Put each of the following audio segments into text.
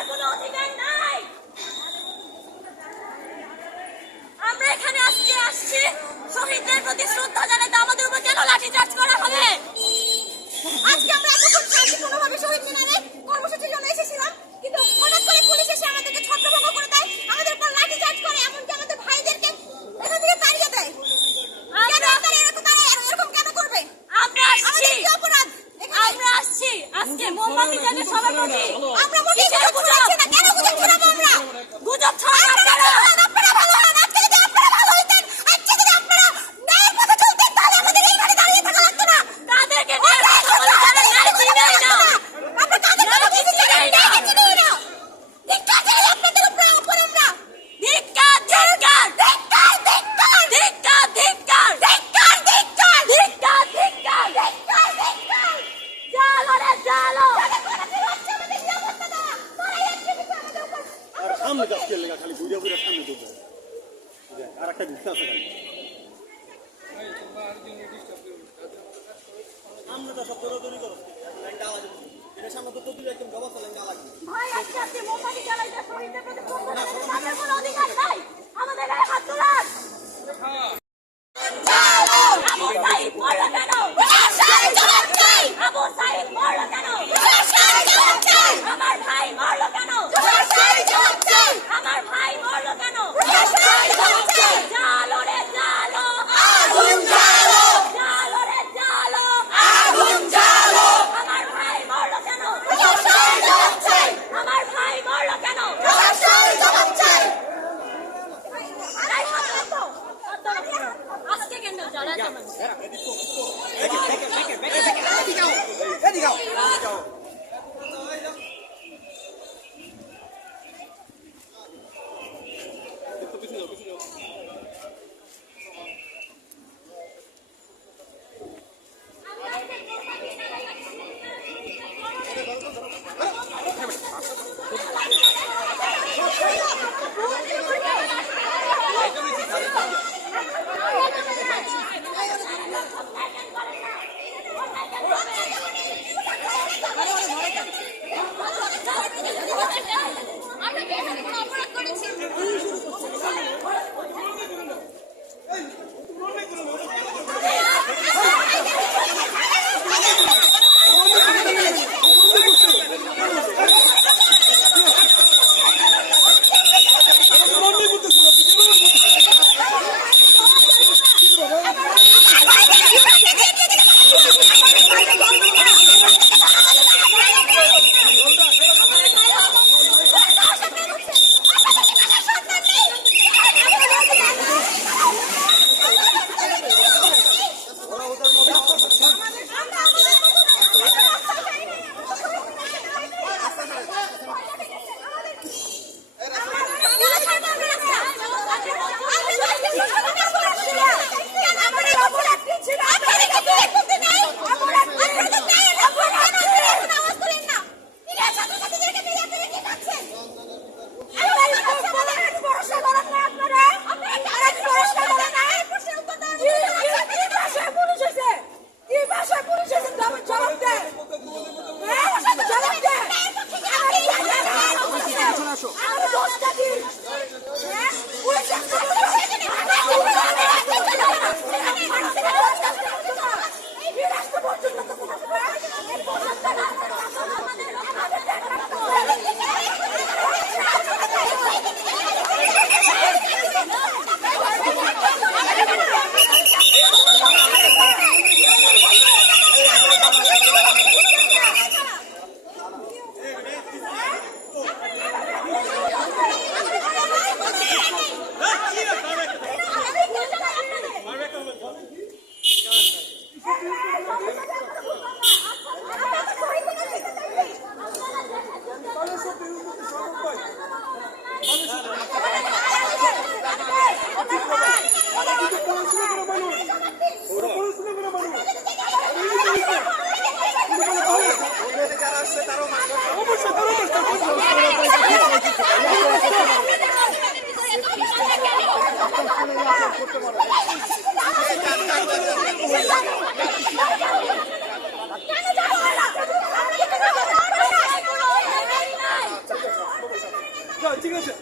করার কোনো অধিকার নাই। আমরা এখানে আজকে আসছি শহীদদের প্রতি শ্রদ্ধা জানাতে। আমাদের উপর কেন লাঠিচার্জ করা হবে? আজকে আমরা এতক্ষণ শান্তিপূর্ণভাবে শহীদ মিনারে কর্মসূচির জন্য এসেছিলাম, কিন্তু হঠাৎ করে পুলিশ এসে আমাদেরকে ছত্রভঙ্গ করে দেয়, আমাদের উপর লাঠিচার্জ করে, এমনকি আমাদের ভাইদেরকে এখান থেকে তাড়িয়ে দেয়। এরকম কেন করবে? আমরা আসছি আজকে মোমবাতি জ্বালিয়ে সবার প্রতি। আমরা মোটেই কেন গুজব ছড়াবো? আমরা গুজব ছড়াবো আপনারা ভালো হন। আজকে যদি আপনারা ভালো হইতেন, আজকে যদি আপনারা ন্যায়ের পথে চলতেন, তাহলে আমাদের এইখানে দাঁড়িয়ে থাকা লাগতো না। তাদেরকে ন্যায়ের পথে বলে তারা ন্যায় চিনেই না। আমরা তাদের কথা কিছু চিনেই না। ধিক্কার জানাই আপনাদের উপরে আমরা। ধিক্কার ধিক্কার ধিক্কার ধিক্কার ধিক্কার ধিক্কার ধিক্কার ধিক্কার ধিক্কার ধিক্কার ধিক্কার ধিক্কার। জালো রে জালো। আর সামনে যাচ্ছে লেগা খালি ঘুরে ঘুরে সামনে ঢুকবে। আর একটা দিশা আছে খালি সামনে তো সব দৌড়াদৌড়ি করো। লাইনটা আলাদা এর সামনে তো তুই একদম গবাস লাইনটা আলাদা। ভাই আজকে আপনি মোমবাতি জ্বালাইতে শহীদদের প্রতি শ্রদ্ধা জানাতে আমাদের কোনো অধিকার নাই। আমাদের গায়ে হাত তোলার আবু সাঈদ মরলো কেন? আবু সাঈদ মরলো কেন? আমার ভাই মরলো কেন? আমার ভাই মরলো কেন? জালো রে জালো, আগুন জালো। জালো রে জালো, আগুন জালো। আমার ভাই মরলো কেন? আমার ভাই মরলো কেন?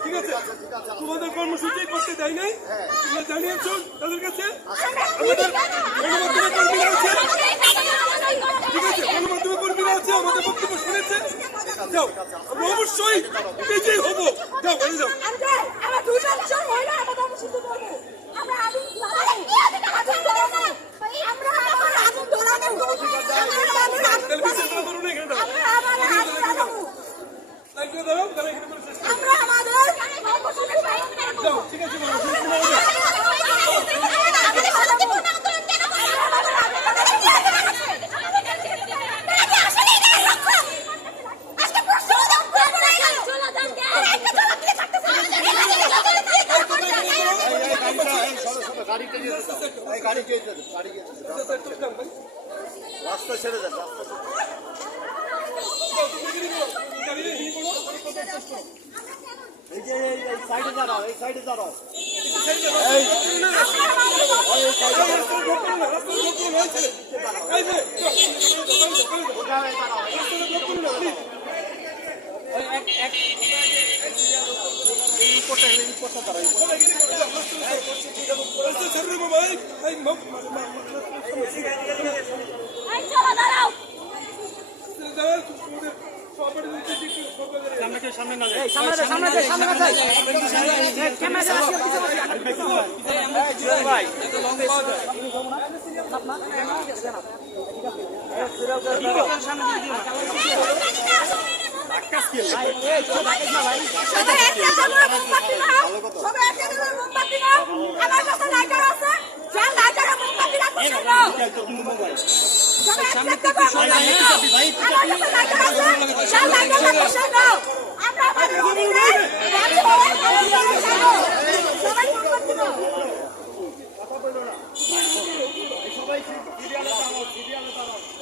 ঠিক আছে তোমাদের কর্মসূচি করতে দেয় নাই তোমরা জানিয়েছো তাদের কাছে আমাদের গণমাধ্যমে কর্মীরা আছে ঠিক আছে গণমাধ্যমে কর্মীরা আছে আমাদের বক্তব্য শুনেছে যাও আমরা অবশ্যই বিজয়ী হবো যাও বাড়ি যাও আমরা দুজন মহিলা আমাদের অবশ্যই করবো আমরা আগুন ঠিক আছে রাস্তা ছেড়ে দেন এই যে এই সাইডে দাঁড়াও এই সাইডে দাঁড়াও সামনে না যায়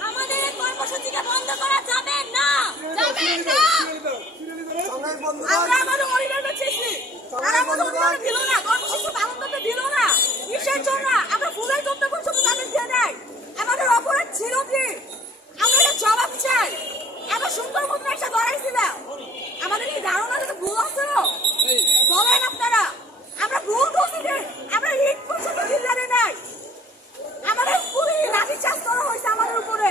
আমাদের কর্মসূচিকে বন্ধ করা যাবে না আমরা আমাদের পরিবার বেঁচেছি তারা আমাদের পরিবারে দিল না কর্মসূচি পালন করতে দিল না কিসের জন্য আমরা ফুলের করতে পর্যন্ত তাদের দিয়ে দেয় আমাদের অপরাধ ছিল কি আমরা এটা জবাব চাই আমরা সুন্দর মতো একটা গড়াইছিলাম আমাদের কি ধারণা যদি ভুল আসছিল বলেন আপনারা আমরা ভুল করছি যে আমরা হিট পর্যন্ত দিতে নাই আমাদের পুরো লাঠি চাষ করা হয়েছে আমাদের উপরে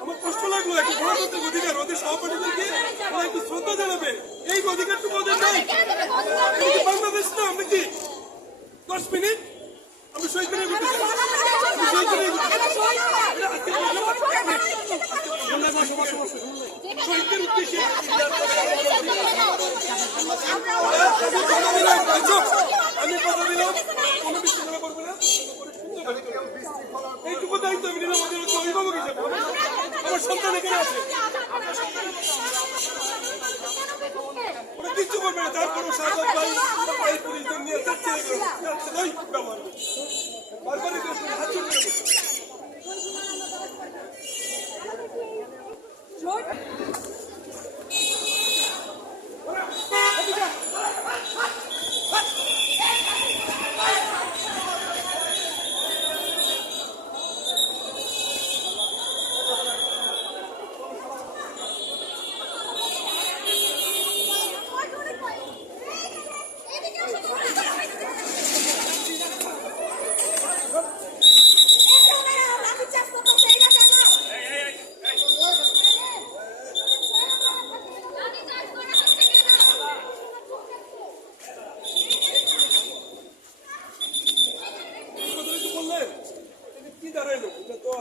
আমার কষ্ট লাগলো একটা গণতান্ত্রিক অধিকার ওদের সহপাঠীদেরকে ওরা একটু শ্রদ্ধা জানাবে এই অধিকারটুকু ওদের নাই বাংলাদেশ না আমরা কি 10 মিনিট আমি শহীদ মিনারে ঘুরতে চাই শহীদদের উদ্দেশ্যে আমি কথা দিলাম কোনো বিশৃঙ্খলা করবে না এইটুকু দায়িত্ব আমি নিলাম ওদের অভিভাবক হিসেবে আমার সন্তান এখানে আছে ওরা কিচ্ছু করবে না তারপরও সাজাদ ভাই পুলিশদের নিয়ে যাচ্ছে ব্যবহার করবে বারবারই হাত চলবে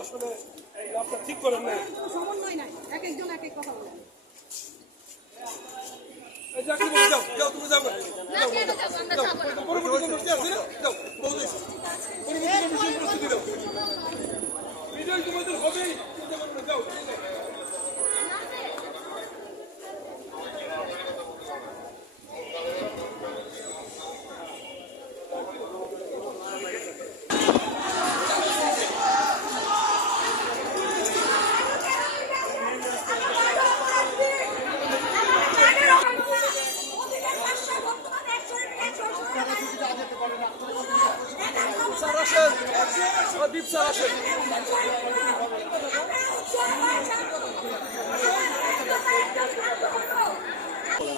আসলে এই লাভটা ঠিক করেন না। সমন্বয় নাই, এক একজন এক এক কথা বলে। এই চাকরি করে যাও, যাও তুমি যাও না। যাও, যাও, পরবর্তী কর্মসূচি আছে না? যাও, বৌদি। পরবর্তী কর্মসূচি প্রস্তুতি দাও। বিজয় তোমাদের হবেই, চিন্তা করো না, যাও, যাও।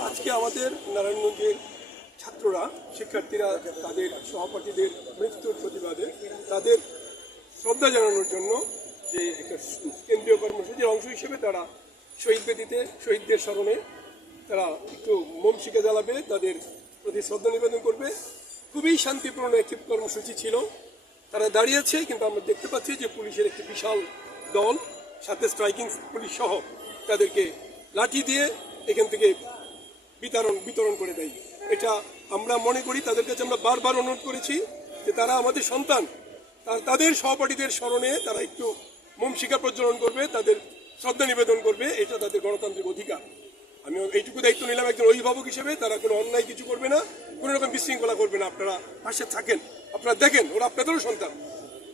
আজকে আমাদের নারায়ণগঞ্জের ছাত্ররা, শিক্ষার্থীরা তাদের সহপাঠীদের মৃত্যুর প্রতিবাদে তাদের শ্রদ্ধা জানানোর জন্য যে একটা কেন্দ্রীয় কর্মসূচির অংশ হিসেবে তারা শহীদ বেদিতে শহীদদের স্মরণে তারা একটু মোম শিখে জ্বালাবে, তাদের প্রতি শ্রদ্ধা নিবেদন করবে। খুবই শান্তিপূর্ণ একটি কর্মসূচি ছিল। তারা দাঁড়িয়েছে, কিন্তু আমরা দেখতে পাচ্ছি যে পুলিশের একটি বিশাল দল, সাথে স্ট্রাইকিং পুলিশ সহ তাদেরকে লাঠি দিয়ে এখান থেকে বিতরণ করে দেয়। এটা আমরা মনে করি, তাদের কাছে আমরা বারবার অনুরোধ করেছি যে তারা আমাদের সন্তান, তাদের সহপাঠীদের স্মরণে তারা একটু মোম শিখা প্রজ্বলন করবে, তাদের শ্রদ্ধা নিবেদন করবে। এটা তাদের গণতান্ত্রিক অধিকার। আমি এইটুকু দায়িত্ব নিলাম একজন অভিভাবক হিসেবে। তারা কোনো অন্যায় কিছু করবে না, কোনো রকম বিশৃঙ্খলা করবে না। আপনারা পাশে থাকেন, আপনারা দেখেন, ওরা আপনাদেরও সন্তান।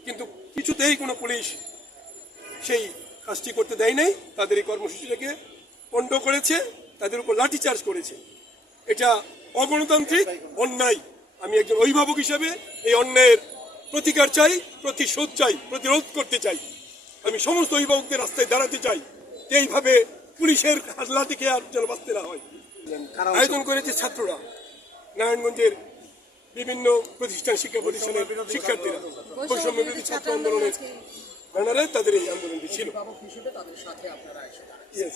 কিন্তু কিছুতেই কোনো পুলিশ সেই কাজটি করতে দেয় নাই। তাদের এই কর্মসূচিটাকে পণ্ড করেছে, তাদের উপর লাঠিচার্জ করেছে। এটা অগণতান্ত্রিক, অন্যায়। আমি একজন অভিভাবক হিসেবে এই অন্যায়ের প্রতিকার চাই, প্রতিশোধ চাই, প্রতিরোধ করতে চাই। আমি সমস্ত অভিভাবকদের রাস্তায় দাঁড়াতে চাই যে এইভাবে পুলিশের লাঠি খেয়ে আর যেন বাঁচতে না হয়। আয়োজন করেছে ছাত্ররা, নারায়ণগঞ্জের বিভিন্ন প্রতিষ্ঠান, শিক্ষা প্রতিষ্ঠানের শিক্ষার্থীরা বৈষম্য বিরোধী ছাত্র আন্দোলনের ব্যানারে তাদের এই আন্দোলনটি ছিল। Yes.